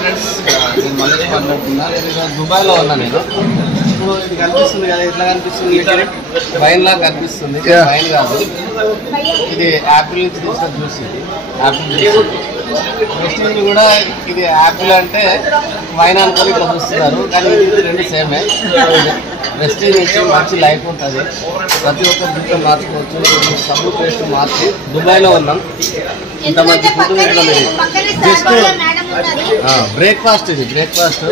Friends, నేను మళ్ళీ మాట్లాడుతున్నా. దుబాయ్లో ఉన్నా నేను. ఇప్పుడు ఇది కనిపిస్తుంది కదా, ఇట్లా కనిపిస్తుంది, వైన్ లాగా కనిపిస్తుంది. వైన్ కాదు, ఇది యాపిల్ నుంచి తీసిన జ్యూస్. ఇది యాపిల్ జ్యూస్. వెస్టింజ్ కూడా ఇది యాపిల్ అంటే వైన్ అనుకొని ఇట్లా చూస్తున్నారు, కానీ ఇది రెండు సేమే. వెస్టింజ్ నుంచి మంచి లైఫ్ ఉంటుంది, ప్రతి ఒక్కరు జీవితం మార్చుకోవచ్చు. సబ్బు పేస్ట్ మార్చి దుబాయ్లో ఉన్నాం. ఇంత మంచి ఫుడ్ జస్ట్ బ్రేక్ఫాస్ట్. ఇది బ్రేక్ఫాస్ట్.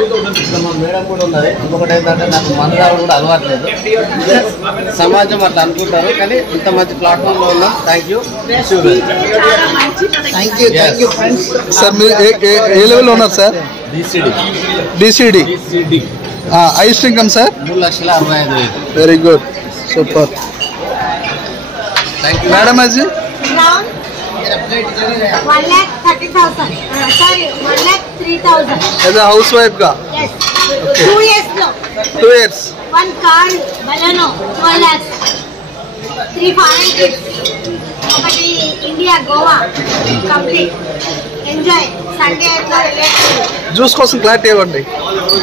ఇక్కడ మా మేడం కూడా ఉన్నది. ఇంకొకటి ఏంటంటే నాకు మందు రావడం కూడా అలవాట్లేదు. సమాజం అట్లా అనుకుంటారు, కానీ ఇంత మంచి ప్లాట్ఫామ్లో ఉన్నాం. Thank you. Thank you friends. Sir మీరు ఏ లెవెల్లో ఉన్నారు sir? DCD. Highest income sir? 3,65,000. Very good, super. Thank you madam. as 1,30,000. Sorry, 1,03,000. as a housewife గా? Yes. 2 years లో. 2 years. 1 car Baleno 12 lakhs. 3 foreign trips. ఒకటి India Goa complete enjoy. Sunday అట్లా juice కోసం clarity ఇవ్వండి.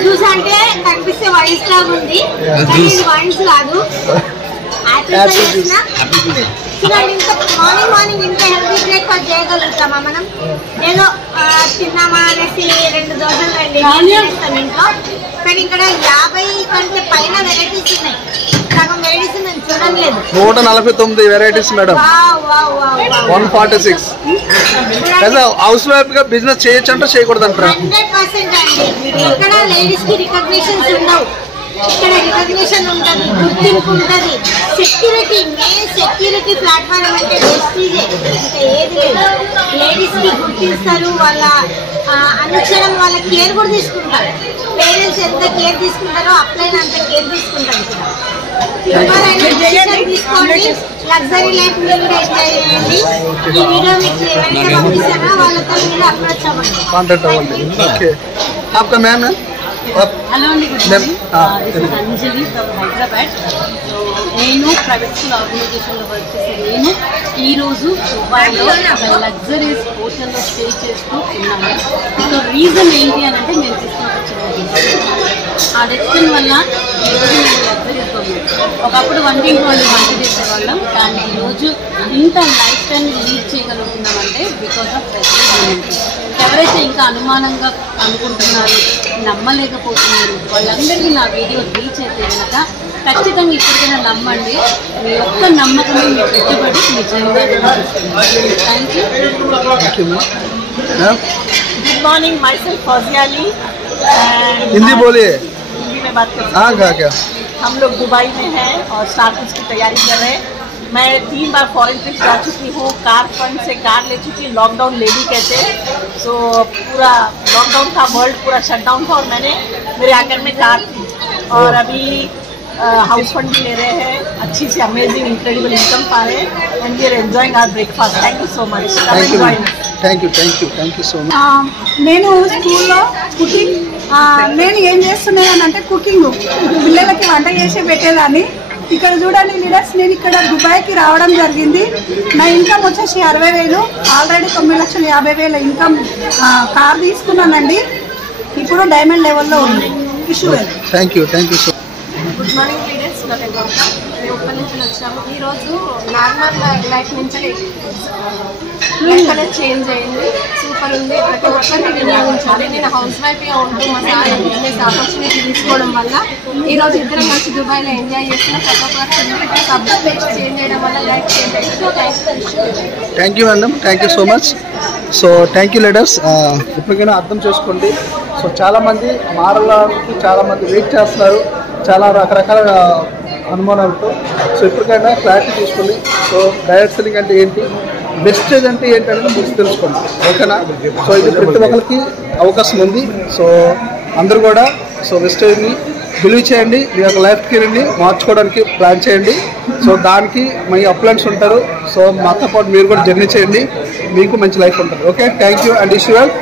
Juice అంటే కనిపిస్తే wines లాగా ఉంది, కానీ ఇది వైన్స్ కాదు, యాపిల్ జ్యూస్. చూడండి, ఇంత మార్నింగ్ ఇంత హెల్తీ బ్రేక్ఫాస్ట్ చేయగలుగుతామా మనం? ఏదో తిన్నామా అనేసి 2 దోశలు చేస్తాం ఇంట్లో, కానీ ఇక్కడ 50 కంటే పైన వెరైటీస్ ఉన్నాయి. సగం వెరైటీస్ నేను చూడలేదు. 149 వెరైటీస్ మేడం. 146. హౌస్ వైఫ్ గా బిజినెస్ చేయొచ్చు అంటే చేయకూడదు అంటారా? 100% అండి. ఇక్కడ లేడీస్ కి రికగ్నిషన్స్ ఉండవు, ఇక్కడ రికగ్నిషన్ ఉంటుంది, గుర్తింపు ఉంటుంది. సెక్యూరిటీ, మెయిన్ సెక్యూరిటీ ప్లాట్ఫామ్ అంటే వెస్టీజే. ఇంకా ఏది లేదు. లేడీస్ కి గుర్తిస్తారు, వాళ్ళ అనుక్షణం వాళ్ళ కేర్ కూడా తీసుకుంటారు. పేరెంట్స్ ఎంత కేర్ తీసుకుంటారో అప్లైన్ అంత కేర్ తీసుకుంటారు. తీసుకోండి, లగ్జరీ లైఫ్ మీరు ఎంజాయ్ చేయండి. ఈ వీడియో మీకు ఎవరైతే పంపిస్తారో వాళ్ళతో మీరు అప్రోచ్ అవ్వండి. కాంటాక్ట్ అవ్వండి. ఓకే. आपका मैम है? హలో అండి, good morning. This is Anjali from Hyderabad. So నేను ప్రైవేట్ స్కూల్ ఆర్గనైజేషన్లో వర్క్ చేసే నేను ఈరోజు దుబాయ్లో ఒక లగ్జరీస్ హోటల్లో స్టే చేస్తూ ఉన్నాను. సో రీజన్ ఏంటి అని అంటే నేను తీసుకున్న ఆ డెసిషన్ వల్ల ఈరోజు నేను లగ్జరీస్గా ఉన్నాను. ఒకప్పుడు వంటింటి వాళ్ళు వంట చేసేవాళ్ళం, కానీ ఈరోజు ఇంత లైఫ్ టైం లీడ్ చేయగలుగుతున్నామంటే బికాస్ ఆఫ్ రెస్పాన్సిబిలిటీ. ఎవరైతే ఇంకా అనుమానంగా అనుకుంటున్నారు, నమ్మలేకపోతున్నారు, వాళ్ళందరికీ నా వీడియో రీచ్ అయితే కనుక ఖచ్చితంగా ఇప్పటికైనా నమ్మండి. మీ యొక్క నమ్మకమే మీ పెట్టుబడి నిజంగా. Thank you. Good morning, my self Fauzia Ali. Hindi बोलिए। हिंदी में बात करते हैं। हाँ, क्या हम लोग दुबई में हैं और स्टार्टअप्स की तैयारी कर रहे हैं। मैं 3 बार फॉरेन ट्रिप जा चुकी हूँ, कार फंड से कार ले चुकी हूँ। लॉकडाउन लेडी कहते हैं। सो पूरा लॉकडाउन था, वर्ल्ड पूरा शटडाउन था और मैंने मेरे आकर में कार थी और अभी हाउस फंड भी ले रहे हैं। अच्छी सी अमेजिंग इंक्रेडिबल इनकम पा रहे हैं and we are enjoying our breakfast. Thank you so much. Thank you so much. నేను స్కూల్లో కుకింగ్ నేను ఏం చేస్తున్నానంటే కుకింగ్ పిల్లలకి వంట చేసి పెట్టేదాన్ని. ఇక్కడ చూడండి లీడర్స్, నేను ఇక్కడ దుబాయ్కి రావడం జరిగింది. నా ఇన్కమ్ వచ్చేసి 60,000. ఆల్రెడీ 9,50,000 ఇన్కమ్ కార్ తీసుకున్నానండి. ఇప్పుడు డైమండ్ లెవెల్లో ఉంది. Thank you so. Good morning leaders, నా పేరు గౌతమ్. మేము ఉప్పల్ నుంచి వచ్చాము. ఈరోజు నార్మల్ లైఫ్ నుంచి లైఫ్ అనేది చేంజ్ అయింది. సూపర్ ఉంది. ప్రతి ఒక్కరిని వినియోగించాలి. నేను హౌస్ వైఫ్గా ఉంటూ మా సార్ బిజినెస్ ఆపర్చునిటీ తీసుకోవడం వల్ల ఈరోజు ఇద్దరం కలిసి దుబాయ్లో ఎంజాయ్ చేస్తున్న ప్రతి ఒక్కరికి సబ్జెక్ట్ చేంజ్ చేయడం వల్ల లైఫ్ చేంజ్ అయింది. Thank you madam, thank you so much. So thank you leaders. ఇప్పటికైనా అర్థం చేసుకోండి. సో చాలామంది మారడానికి చాలామంది వెయిట్ చేస్తున్నారు, చాలా రకరకాల అనుమానాలతో. సో ఇప్పటికైనా క్లారిటీ తీసుకోండి. సో డైరెక్ట్ సెల్లింగ్ అంటే ఏంటి, వెస్టేజ్ అంటే ఏంటి అనేది మీకు తెలుసుకోండి. ఓకేనా? సో ఇది ప్రతి ఒక్కరికి అవకాశం ఉంది. సో అందరూ కూడా సో వెస్టేజ్ని బిలీవ్ చేయండి. మీ యొక్క లైఫ్ కెరీర్ని మార్చుకోవడానికి ప్లాన్ చేయండి. సో దానికి మీ అప్లైన్స్ ఉంటారు. సో మాతో పాటు మీరు కూడా జర్నీ చేయండి, మీకు మంచి లైఫ్ ఉంటుంది. Okay, thank you and wish you well.